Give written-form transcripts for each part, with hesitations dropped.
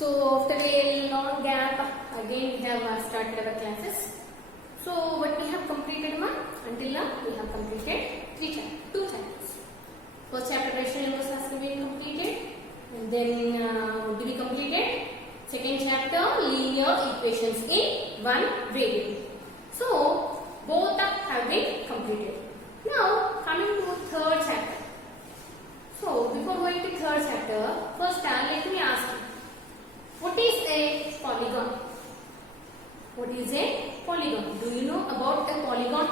So after a long gap, again we have started our classes. So what we have completed, ma? Until now we have completed two chapters. First chapter rational numbers has been completed, and then what we completed? Second chapter linear equations in one variable. So both have been completed. Now coming to third chapter. So before going to third chapter, first let me ask you, what is a polygon? What is a polygon? Do you know about a polygon?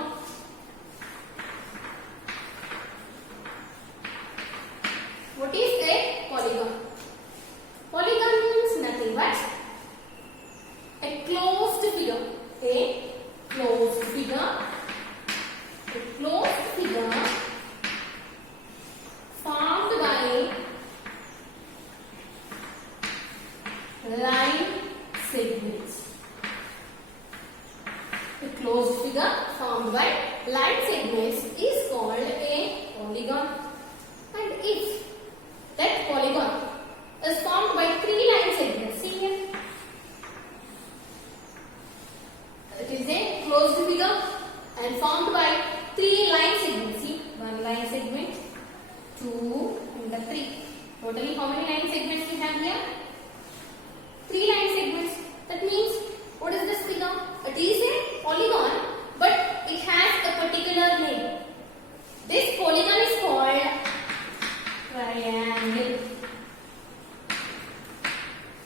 What is a polygon? Polygon means nothing but a closed figure. A closed figure. A closed figure formed by line segments. A closed figure formed by line segments is called a polygon. And if that polygon is formed by three line segments, see here, it is a closed figure and formed by three line segments. See, one line segment, two, and the three. Totally, how many line segments we have here? Three line segments. That means, what is this figure? It is a polygon, but it has a particular name. This polygon is called triangle.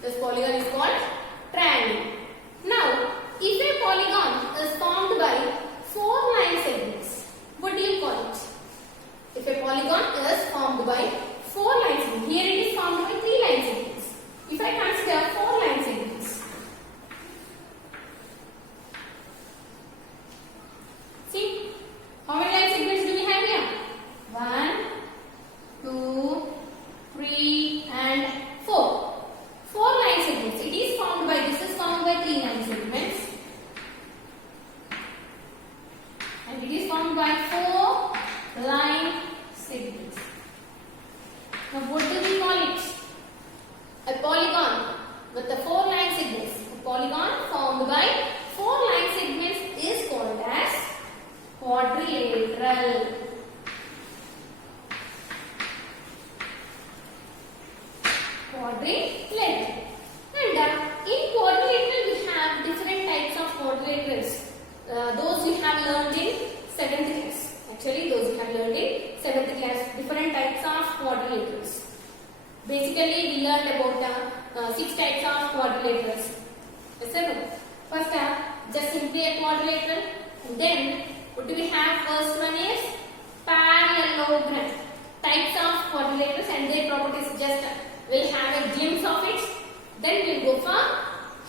This polygon is called triangle. Now, if a polygon is formed by four line segments, what do you call it? If a polygon is formed by four line segments, here it is formed by three line segments. If I consider four line segments, see, how many line segments do we have here? 1, 2, 3 and 4. 4 line segments. It is formed by, this is formed by 3 line segments. And it is formed by 4 line segments. Now what do we call it? A polygon with the 4 line segments. A polygon formed by 4 line segments is called as quadrilateral. Quadrilateral. And in quadrilateral we have different types of quadrilaterals. Those we have learned in 7th class. Actually, those we have learned in 7th class. Different types of quadrilaterals. Basically, we learned about 6 types of quadrilaterals. Yes or no? First, just simply a quadrilateral. And then, what do we have? First one is parallelogram. Types of quadrilaterals and their properties. Just we'll have a glimpse of it. Then we'll go for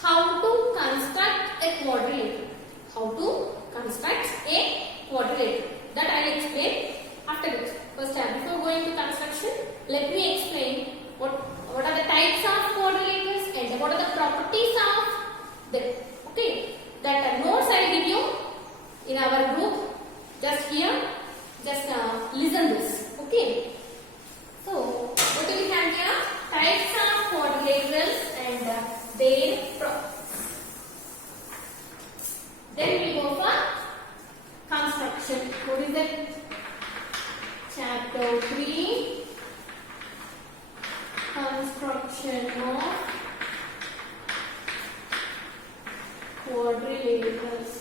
how to construct a quadrilateral. How to construct a quadrilateral. That I will explain after it. First, before going to construction, let me explain what are the types of quadrilaterals and what are the properties of them. Okay, that notes I will give you in our group. Just here, just listen this. Okay. So, what do we have here? Types of quadrilaterals and their properties. Then we go for construction. What is it? Chapter 3. Construction of quadrilaterals.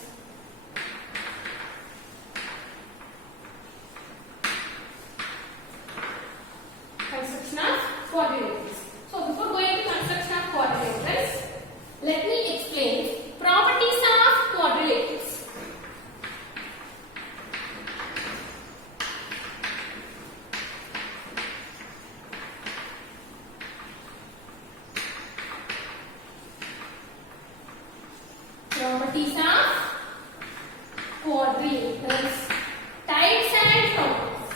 Construction of quadrilaterals. So before going to construction of quadrilaterals, let me explain properties of quadrilaterals. Properties of quadrilaterals. Types and properties.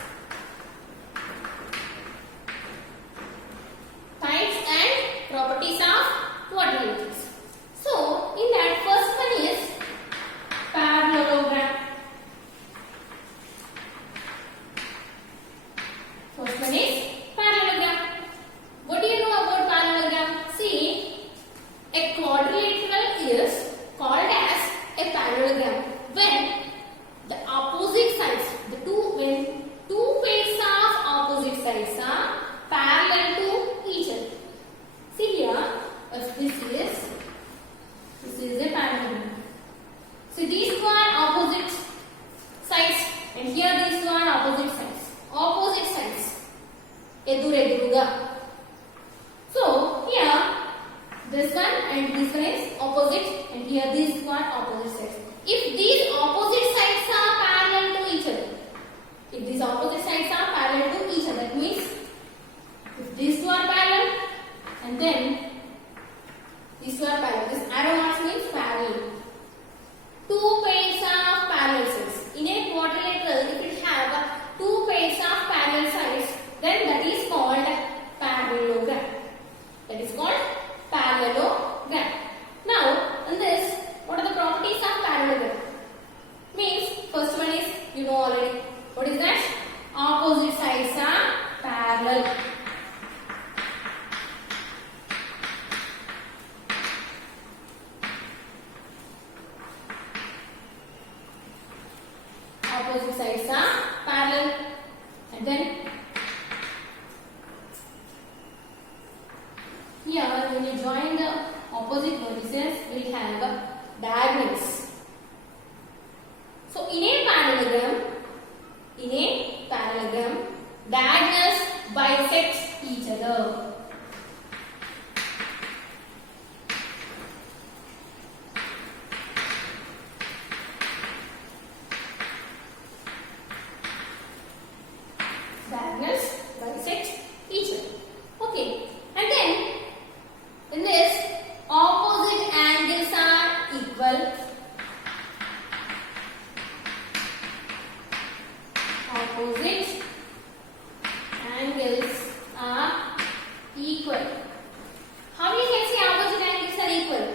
Types and properties of quadrilaterals. So, in that first one is parallelogram. First one is parallelogram. What do you know about parallelogram? See, is called as a parallelogram when the opposite sides, when two pairs of opposite sides are parallel to each other. See here, if this is a parallelogram. So these two are opposite sides, and here these two are opposite sides. Opposite sides. Eduruga. So here this one and this one is opposite, and here these two are opposite sides. If these opposite sides are parallel to each other, if these opposite sides are parallel to each other, that means if these two are parallel and then these two are parallel, this arrow marks means parallel. Two pairs of parallel sides. In a quadrilateral, if it have two pairs of parallel sides, then that is called parallelogram. That is called parallelogram. Now, in this, what are the properties of parallelogram? Means, first one is, you know already. What is that? Opposite sides are parallel. Opposite sides are parallel. And then here when you join the opposite vertices, we will have diagonals. So in a parallelogram, diagonals bisect each other. Diagonals bisect each other. Okay, and then in this, opposite angles are equal. Opposite angles are equal. How you can say opposite angles are equal?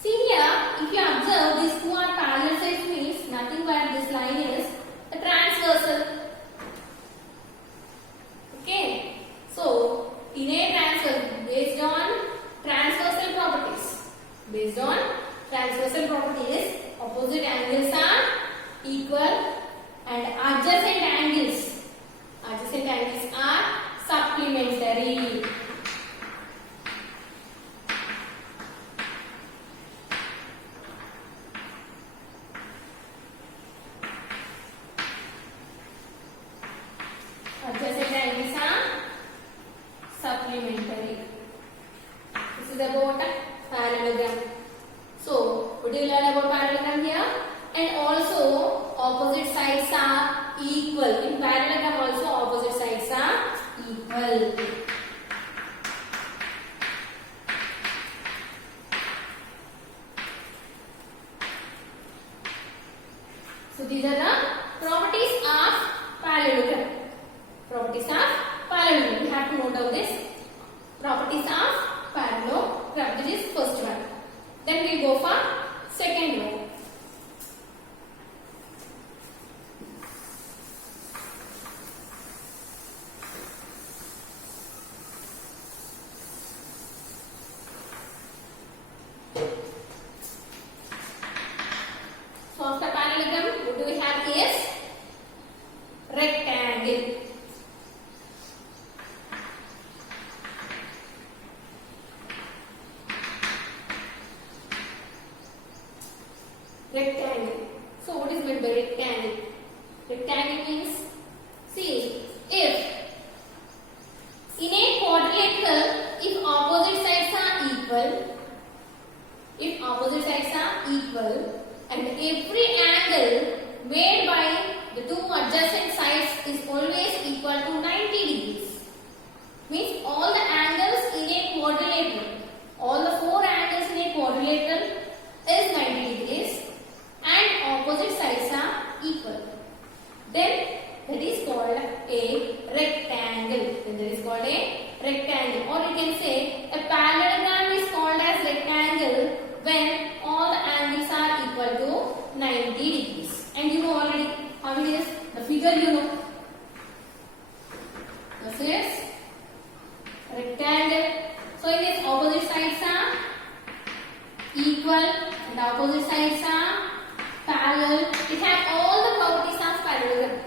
See here, if you observe, these two are parallel sides means nothing but this line is a transversal. Okay, so in a transversal, based on transversal properties, opposite angles are equal and adjacent angles are supplementary. Adjacent angles are supplementary. This is about parallelogram. So, what do you learn about parallelogram here? And also, opposite sides are equal. In parallelogram also, opposite sides are equal. So, these are the properties of parallelogram. Properties of parallelogram. You have to note down this. Properties of parallelogram. This is first one. Then we go for second one. So after parallelogram, what do we have is rectangle. Rectangle. So what is meant by rectangle? Rectangle means, see, if in a quadrilateral, if opposite sides are equal, and every angle made by the two adjacent sides is always equal to 90 degrees. Means all the angles in a quadrilateral, all the four angles in a quadrilateral is 90 degrees and opposite sides are equal. Then that is called a rectangle. Or you can say a parallelogram is called as rectangle when all the angles are equal to 90 degrees. And you know already how it is. The figure you know. This is rectangle. So in this opposite sides are equal. equal and opposite sides are parallel. It has all the properties of parallelogram.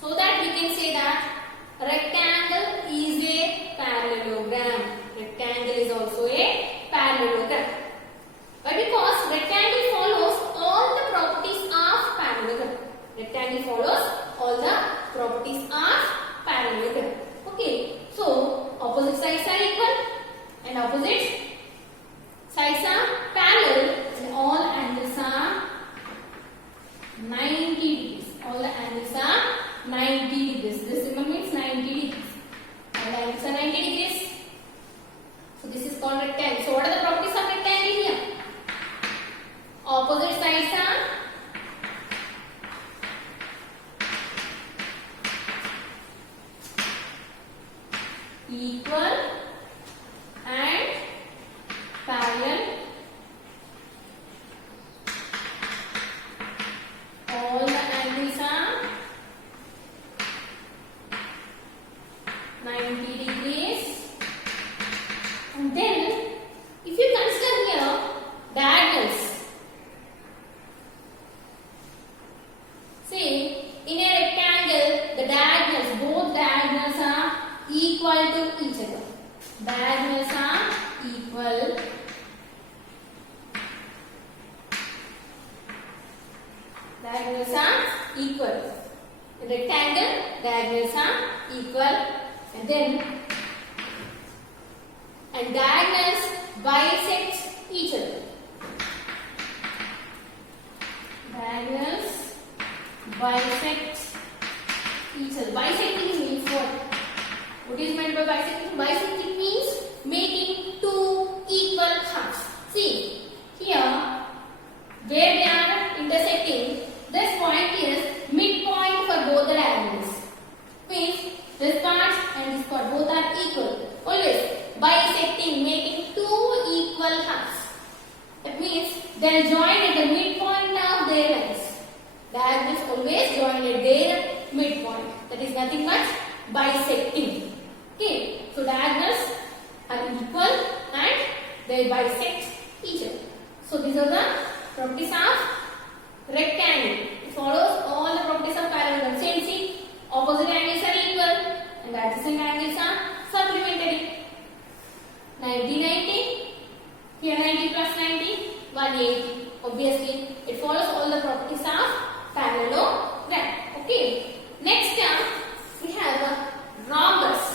So that we can say that rectangle is a parallelogram. Rectangle is also a parallelogram. Why? Because rectangle follows all the properties of parallelogram. Rectangle follows all the properties of parallelogram. Okay. So opposite sides are equal and opposite sides are parallel and all angles are 90 degrees. All the angles are 90 degrees. This symbol means 90 degrees. All the angles are 90 degrees. So this is called rectangle. So what are the properties of rectangle here? Opposite sides are equal and parallel. All the angles are 90 degrees. And then if you consider here diagonals. See, in a rectangle, the diagonals, both diagonals are equal to each other. Diagonals are equal. Diagonals are equal. In rectangle, diagonals are equal. And diagonals bisect each other. Diagonals bisect each other. Bisecting means what? What is meant by bisecting? Bisecting means making two equal halves. See, here where they are intersecting, this point is midpoint for both the diagonals. Means this part and this part both are equal. Always bisecting, making two equal halves. That means they are joined at the midpoint of their lines. Diagonals always joined at their midpoint. That is nothing but bisecting. Okay, so diagonals are equal and they bisect each other. So these are the properties of rectangle. It follows all the properties of parallelogram. Same, see, opposite angles are equal and adjacent angles are supplementary. 90, 90, here 90 plus 90, 180. Obviously, it follows all the properties of parallelogram. Okay. Next we have a rhombus.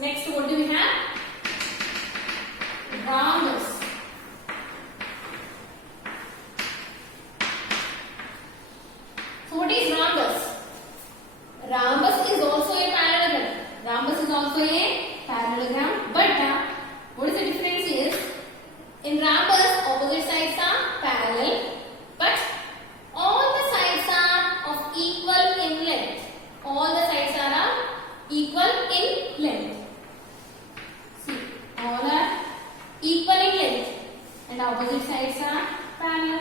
Next, what do we have? Rhombus. So what is rhombus? Rhombus is also a parallelogram. Rhombus is also a parallelogram. But what is the difference is, in rhombus, opposite sides are parallel, but all the sides are of equal in length. All the sides are equal in length. See, all are equal in length and opposite sides are parallel.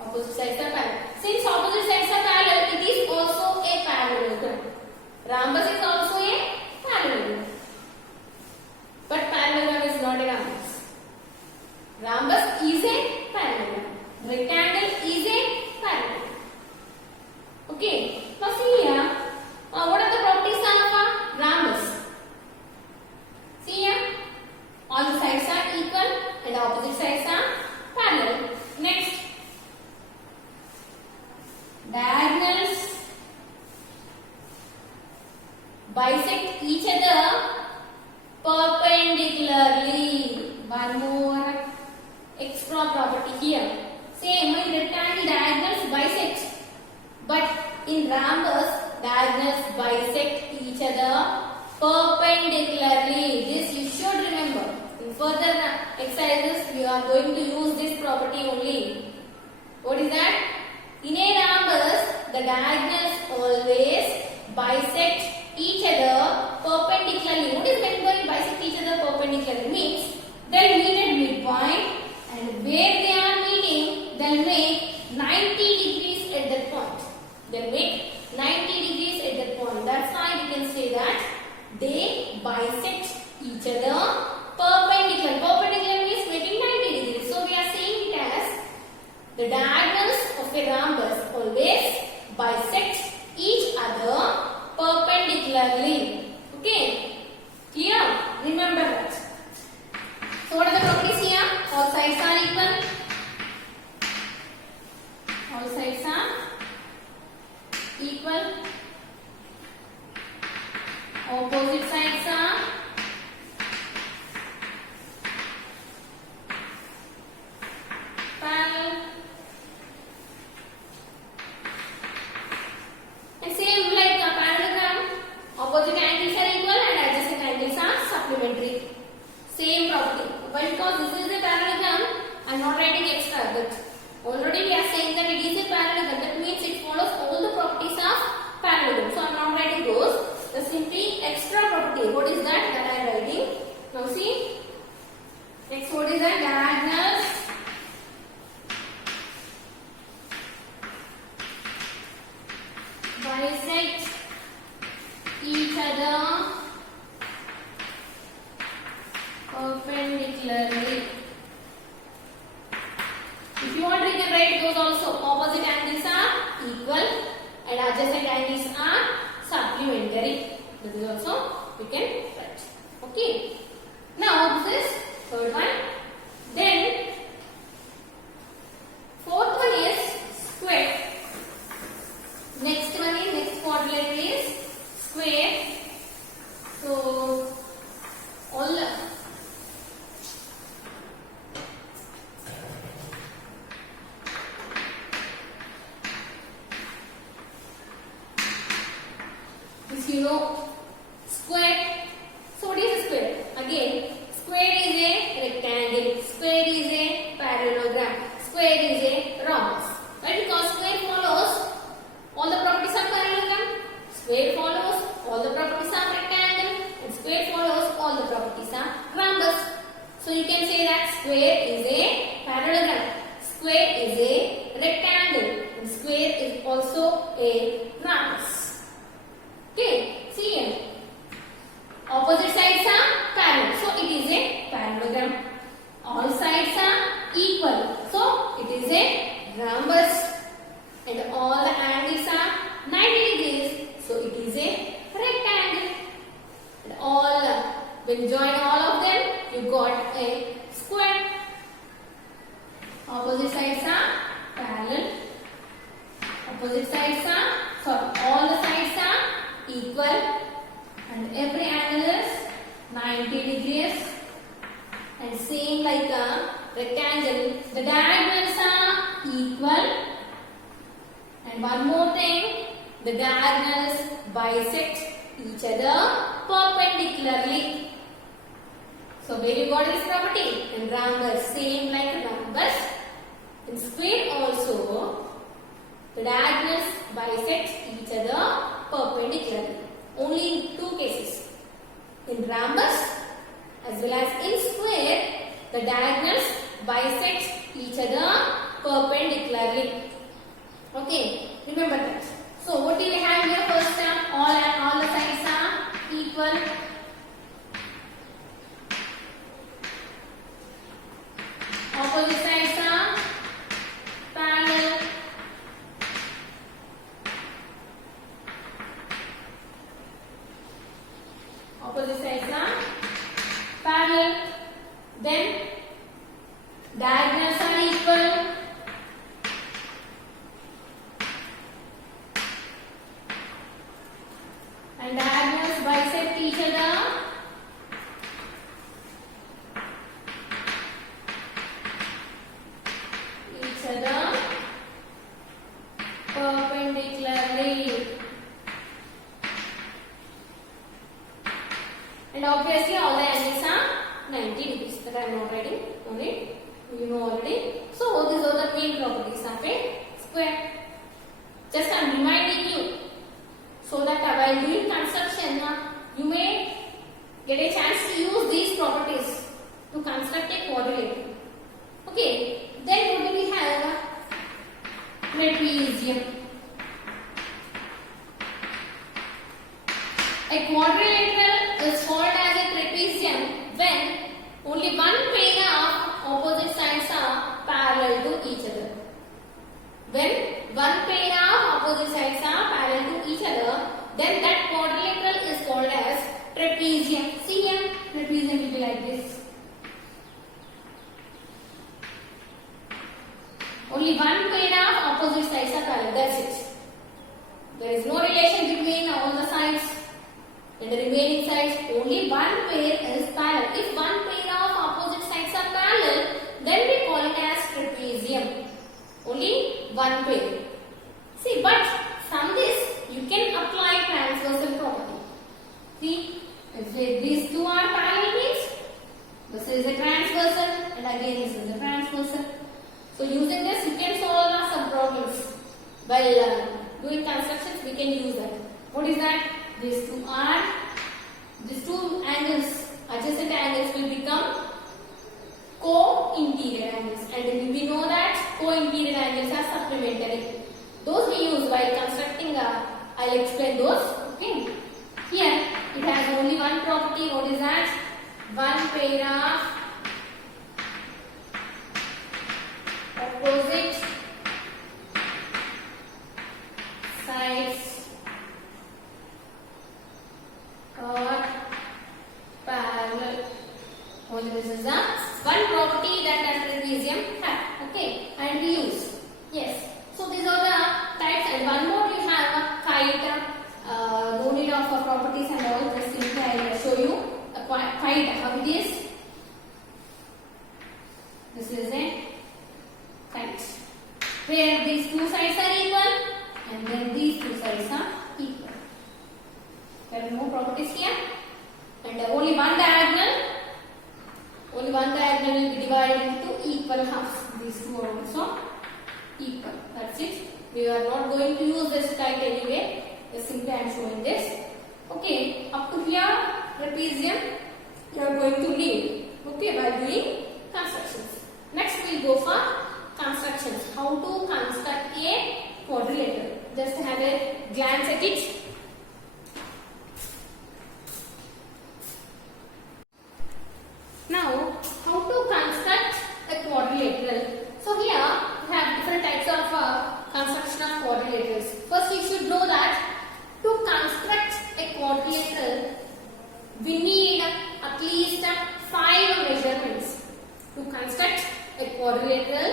Opposite sides are parallel. Since opposite sides are parallel, it is also a parallelogram. Rhombus is also a parallelogram. But parallelogram is not a rhombus. Rhombus is a parallelogram. Rectangle is a parallelogram. Okay. Now see here, what are the properties of a rhombus? See here, all the sides are equal and opposite sides are parallel. Next, diagonals bisect each other perpendicularly. One more extra property here. Same, in rectangle diagonals bisect, but in rhombus diagonals bisect each other perpendicularly. This you should remember. In further exercises, we are going to use this property only. What is that? In a rhombus, the diagonals always bisect each other perpendicularly. What is meant by bisect each other perpendicularly? Means they'll meet at midpoint, and where they are meeting, they'll make 90 degrees at that point. They'll make 90 degrees at that point. That's why we can say that they bisect each other perpendicular. Perpendicular means making 90 degrees. So that. Already we are saying that it is a parallelogram. That means it follows all the properties of parallelogram. So I am not writing those. The simply extra property. What is that? That I am writing. Now see. Next, what is that? Diagonals bisect each other perpendicularly. If you want, you can write those also. Opposite angles are equal and adjacent angles are supplementary. This is also we can write. Okay. Now this is third one. Then fourth one is square. Next one is next quadrilateral is square. So all this you know square. So what is a square? Again, square is a rectangle. Square is a parallelogram. Square is a rhombus. Right? Because square follows all the properties of parallelogram. Square follows all the properties of rectangle. And square follows all the properties of rhombus. So you can say that square is a parallelogram. Square is a rectangle. And square is also a rhombus. Okay. See here. Opposite sides are parallel. So it is a parallelogram. All sides are equal. So it is a rhombus. And all the angles are 90 degrees. So it is a rectangle. And when you join all of them, you got a square. Opposite sides are parallel. Opposite sides are, all the sides are equal. And every angle is 90 degrees. And same like a rectangle, the diagonals are equal. And one more thing, the diagonals bisect each other perpendicularly. So where you got this property? In rhombus, same like rhombus. In square also, the diagonals bisect each other perpendicularly. Only in two cases. In rhombus as well as in square, the diagonals bisect each other perpendicularly. Okay, remember that. So what do we have here? First term, all the sides are equal. Opposite sides are parallel. Opposite sides are parallel. Then diagonals are equal. And diagonals bisect each other. Perpendicularly. And obviously all the angles are 90 degrees. That I am not writing. Only you know already. So these are the main properties of a square. Just I am reminding you, so that while doing construction, you may get a chance to use these properties to construct a quadrilateral. Okay, then what do we have? Trapezium. A quadrilateral is called as a trapezium when only one pair of opposite sides are parallel to each other. When one pair of opposite sides are parallel to each other, then that quadrilateral is called as trapezium. See here, trapezium will be like this. Only one pair of opposite sides are parallel. That's it. There is no relation between all the sides and the remaining sides. Only one pair is parallel. If one pair of opposite sides are parallel, then we call it as trapezium. Only one pair. See, but from this you can apply transversal property. See, if these two are parallel means this is a transversal and again this is a transversal. So using while doing constructions we can use that. What is that? These two angles, adjacent angles will become co-interior angles, and we know that co-interior angles are supplementary. Those we use while constructing. I'll explain those. Okay. Here it has only one property. What is that? One pair of opposite sides are parallel. Only this is the one property that trapezium have. Okay, and we use. Yes. So these are the types, and one more we have a kite. No need of properties and all. Just simply I will show you a kite how it is. This is a kite where these two sides are equal and then these two sides are equal. There are no properties here, and only one diagonal will be divided into equal halves. These two are also equal. That's it. We are not going to use this kite anyway. Just simply I am showing this. Okay, up to here trapezium you are going to leave. Okay, by doing constructions. Next we will go for constructions. How to construct a quadrilateral. Just have a glance at it. Now, how to construct a quadrilateral. So here we have different types of construction of quadrilaterals. First, you should know that to construct a quadrilateral, we need at least 5 measurements. To construct a quadrilateral,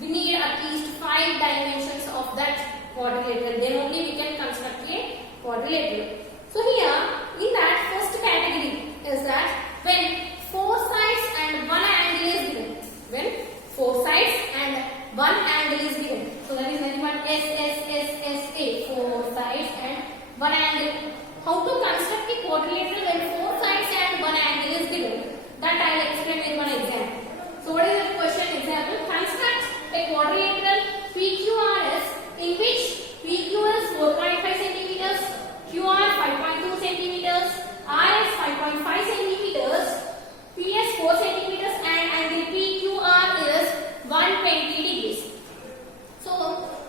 we need at least 5 dimensions of that quadrilateral. Then only we can construct a quadrilateral. So here, in that first category is that when 4 sides and 1 angle is given. When 4 sides and 1 angle is given. So that is nothing but SSSSA. 4 sides and 1 angle. How to construct a quadrilateral when 4 sides and 1 angle is given? That I will explain with one example. So what is the question example? Construct a quadrilateral PQRS in which PQ is 4.5 centimeters, QR 5.2 centimeters, RS 5.5 centimeters, PS 4 centimeters, and angle PQR is 120 degrees. So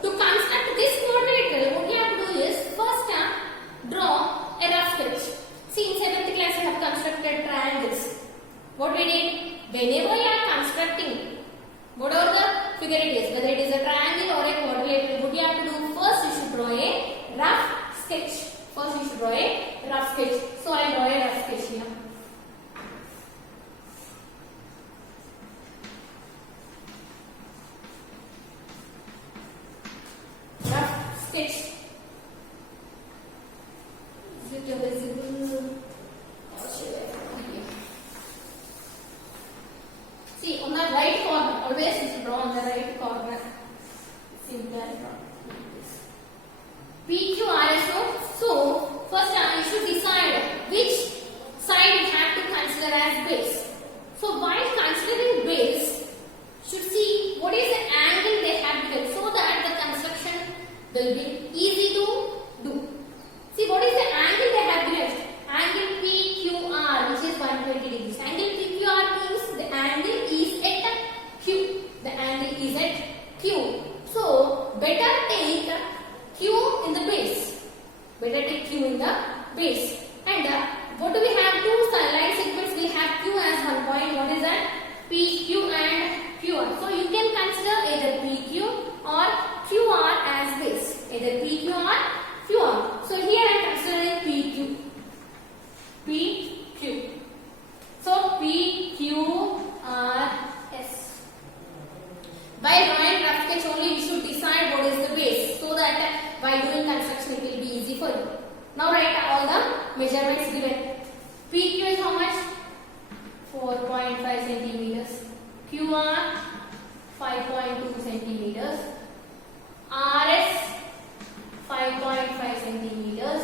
to construct this quadrilateral, what you have to do is first draw a rough sketch. See, in 7th class we have constructed triangles. What we did? Whenever you are constructing, whatever the figure it is, whether it is a triangle or a quadrilateral, what you have to do? First you should draw a rough sketch. So I will draw a rough sketch here. Rough sketch. Is it visible? See, on the right corner, always you should draw on the right corner. Simply I draw this. PQRS. So, first you should decide which side you have to consider as base. So, while considering base, should see what is the angle they have given so that the construction will be easy to do. See, what is the angle they have given? Angle PQR, which is 120 degrees. Angle PQR means the angle is at Q. The angle is at Q. So, better take Q in the base. Better take Q in the base. And what do we have? Two line segments. We have Q as one point. What is that? PQ and QR. So you can consider either PQ or QR as base. Either PQ or QR. So here I am considering PQ. PQ. So PQRS. By drawing rough sketch only, we should decide what is the base so that while doing construction it will be easy for you. Now write all the measurements given. PQ is how much? 4.5 centimeters. QR 5.2 centimeters. RS 5.5 centimeters.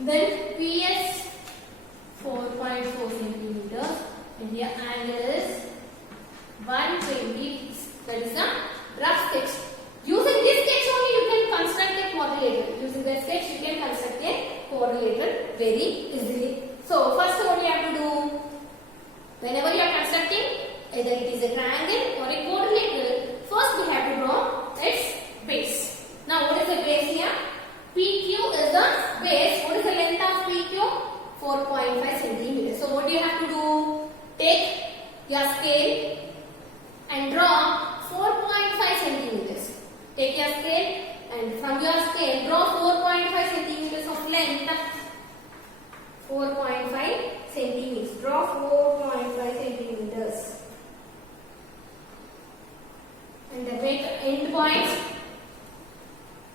Then PS 4.4 centimeters. And the angle is 120 degrees. That is the rough sketch. Using this sketch only you can very easily. So first what you have to do, whenever you are constructing, either it is a triangle or a quadrilateral, first we have to draw its base. Now what is the base here? PQ is the base. What is the length of PQ? 4.5 centimeters. So what do you have to do? Take your scale and draw 4.5 centimeters. Take your scale and from your scale draw 4.5 centimeters of length. 4.5 centimeters. Draw 4.5 centimeters. And then make end points.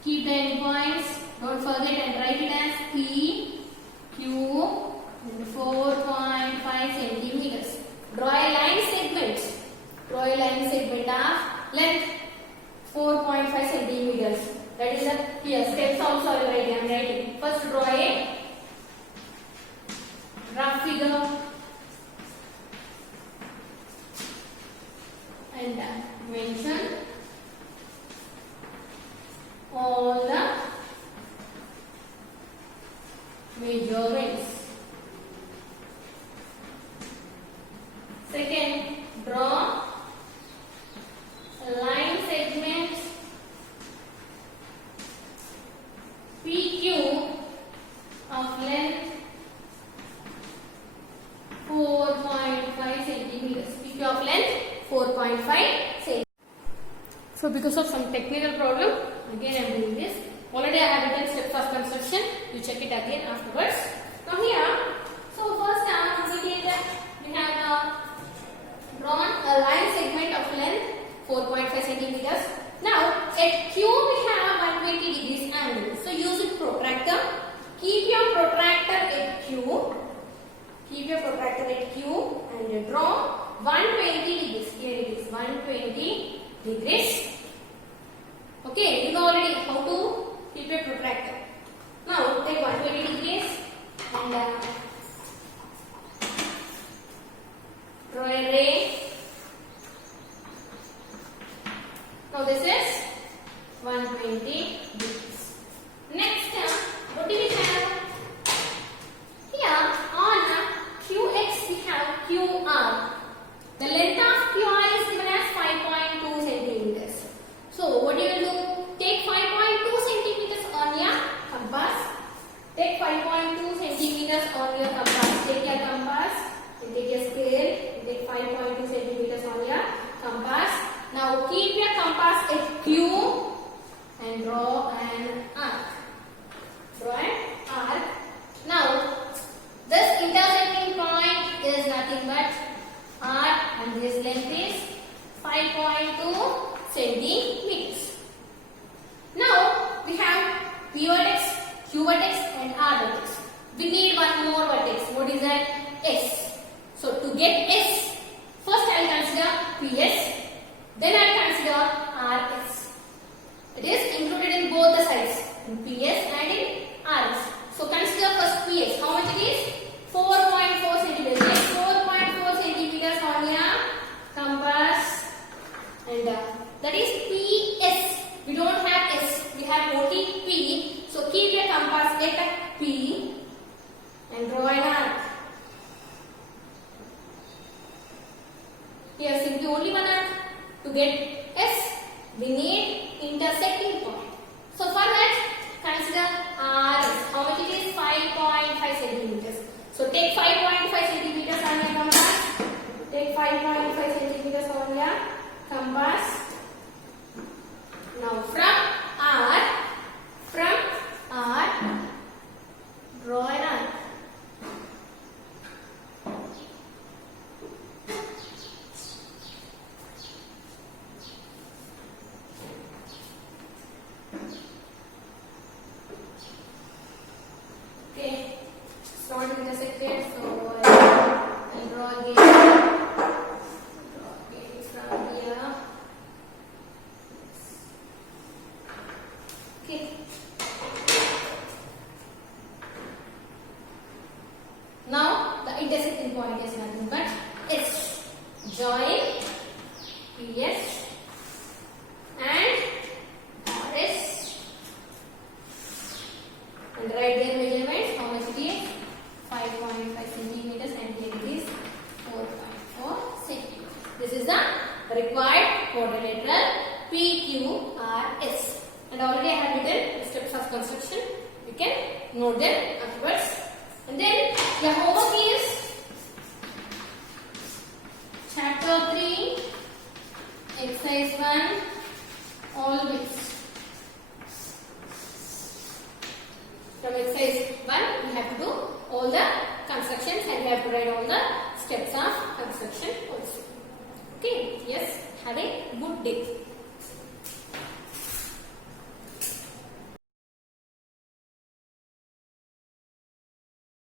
Keep the end points. Don't forget and write it as P, Q, and 4.5 centimeters. Draw a line segment. Draw a line segment of length 4.5 centimeters. That is the here steps also I will write. I am writing. First draw a rough figure and mention all the measurements. Second, draw a line segment PQ of length 4.5 centimeters. PQ of length 4.5 centimeters. So because of some technical problem, again I am doing this. Already I have written step first construction. You check it again afterwards. Now here, so first I have completed. We have drawn a line segment of length 4.5 centimeters. Now at Q we have 120 degrees angle. So use a protractor. Keep your protractor at Q. Keep your protractor at Q and draw 120 degrees. Here it is 120 degrees. Okay, you know already how to keep your protractor. Now take 120 degrees and draw a ray. Now this is 120 degrees. Next, what do we have? Here on QX we have QR. The length of QR is given as 5.2 centimeters. So what you will do? Take 5.2 centimeters on your compass. Take 5.2 centimeters on your compass. Take your compass and take your scale. And take 5.2 centimeters on your compass. Now keep your compass at Q and draw an arc. Draw an arc. Now this intersecting point is nothing but R and this length is 5.2 centimeters. Now we have P vertex, Q vertex and R vertex. We need one more vertex. What is that? S. So to get S, first I will consider PS, then I will consider RS. It is included in both the sides, in PS and in RS. So consider first PS. How much it is? 4.4 centimeters. Take 4.4 centimeters on your compass and that is PS. We don't have S. We have only P. So keep your compass at P and draw an arc. Here simply only one arc. To get S, we need intersecting point. So for that, consider RS. How much it is? 5.5 centimeters. So take 5.5 centimeters on your compass. Take 5.5 centimeters on your compass. the required quadrilateral PQRS. And already I have written the steps of construction. You can note them afterwards. And then your homework is chapter 3, exercise 1, always. From exercise 1, you have to do all the constructions and you have to write all the steps of construction also. Okay, yes, have a good day.